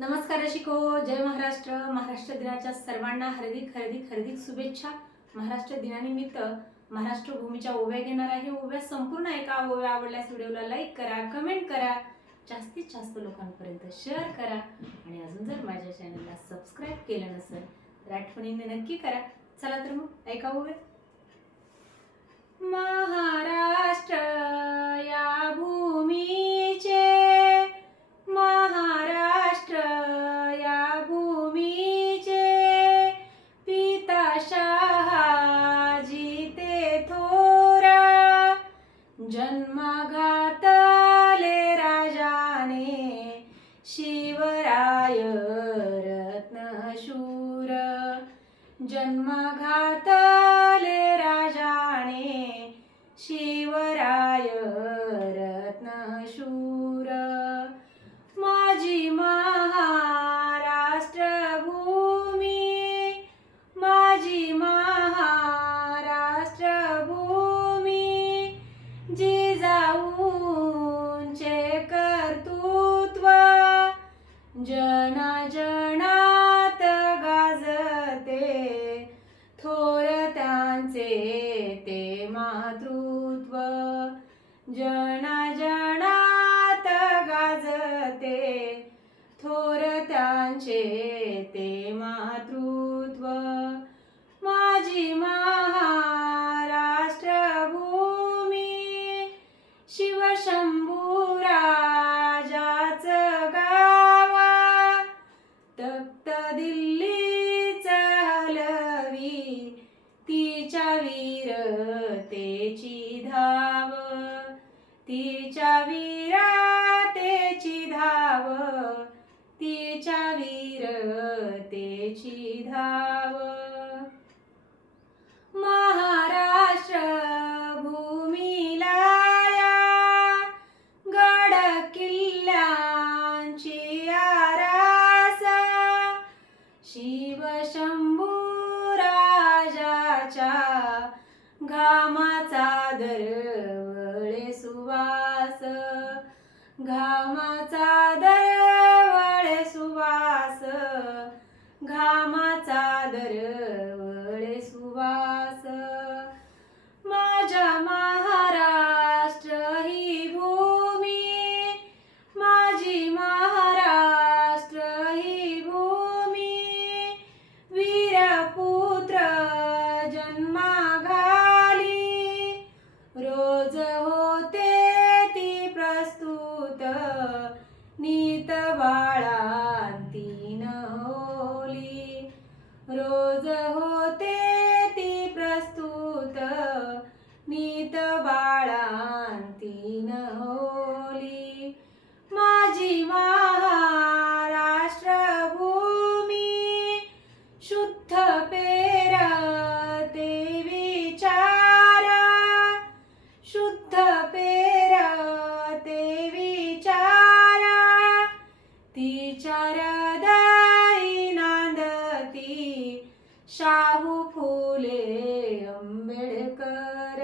नमस्कार शिको, जय महाराष्ट्र. महाराष्ट्र दिनाच्या सर्वांना हार्दिक हार्दिक हार्दिक शुभेच्छा. महाराष्ट्र दिनानिमित्त महाराष्ट्र भूमीच्या ओव्या घेणार आहे. ओव्या संपूर्ण ऐका. ओव्या आवडल्यास व्हिडिओला लाईक करा, कमेंट करा, जास्तीत जास्त लोकांपर्यंत शेअर करा आणि अजून जर माझ्या चॅनलला सबस्क्राईब केलं नसेल तर आठवणीने नक्की करा. चला तर मग ऐका ओव्या. महाराष्ट्र या भूमीचे, महाराष्ट्र या भूमीचे पिता शहाजी ते थोरा, जन्मघातले राजाने शिवराय रत्नशूर, जन्मघातले राजाने शिवराय रत्नशूर. माझी महाराष्ट्र भूमी, माझी महाराष्ट्र भूमी, जिजाऊंचे कर्तृत्व जनाजनात गाजते, थोर त्यांचे ते मातृत्व जनाजनात गाजते, थोर त्यांचे ते मातृत्व. माझी महाराष्ट्र भूमी, शिवशंभू राजाचं गाव, तख्त दिल्लीच हलवी, तिच्या वीरतेची धाव, तिच्या वीरतेची धाव, तिच्या वीरतेची धाव. महाराष्ट्र भूमीला या गड किल्ल्यांची आरास, शिवशंभू राजाच्या घामाचा दरवळे सुवास, घामाचा दरवळे सुवास, घामाचा दरवळे सुवास. माझ्या महाराष्ट्र ही भूमी, माझी महाराष्ट्र ही भूमी, वीरपुत्र जन्माघाली, रोज होते ती प्रस्तुत, नीत बाळांती नवली, रोज होते ती प्रस्तुत, नीत बाळांती नवली. माझी महाराष्ट्र भूमी, शुद्ध पेरते विचार, शुद्ध पेरते विचार, तिच्या हृदयी नांदती शाहू फुले आंबेडकर,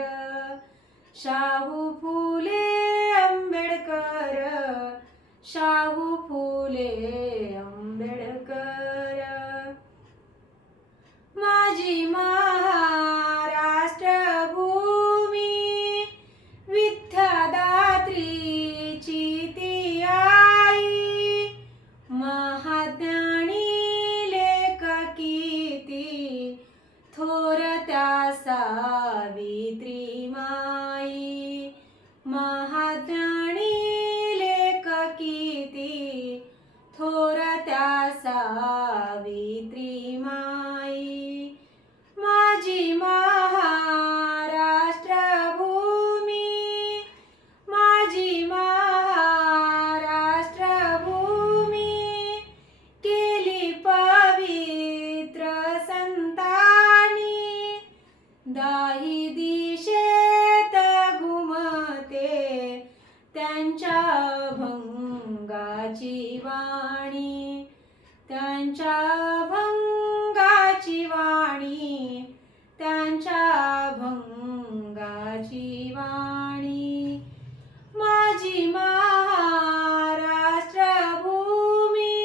शाहू फुले आंबेडकर, शाहू फुले आंबेडकर. माझी महाराष्ट्र भूमी, विद्यादात्रीची ती आई, महाज्ञानी लेखकी ती, थोर त्या सावित्री माई, महाज्ञानी लेखकी ती, थोर त्या सावित्री माई. माझी महाराष्ट्र भूमी, माझी महाराष्ट्र भूमी, केली पवित्र संतानी, दाही दिशेत घुमते त्यांच्या भंगाची वाणी, त्यांच्या भंगाची वाणी, त्यांच्या भंगाची वाणी. माझी महाराष्ट्र भूमी,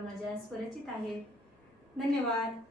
माझ्या स्वरचित आहेत. धन्यवाद.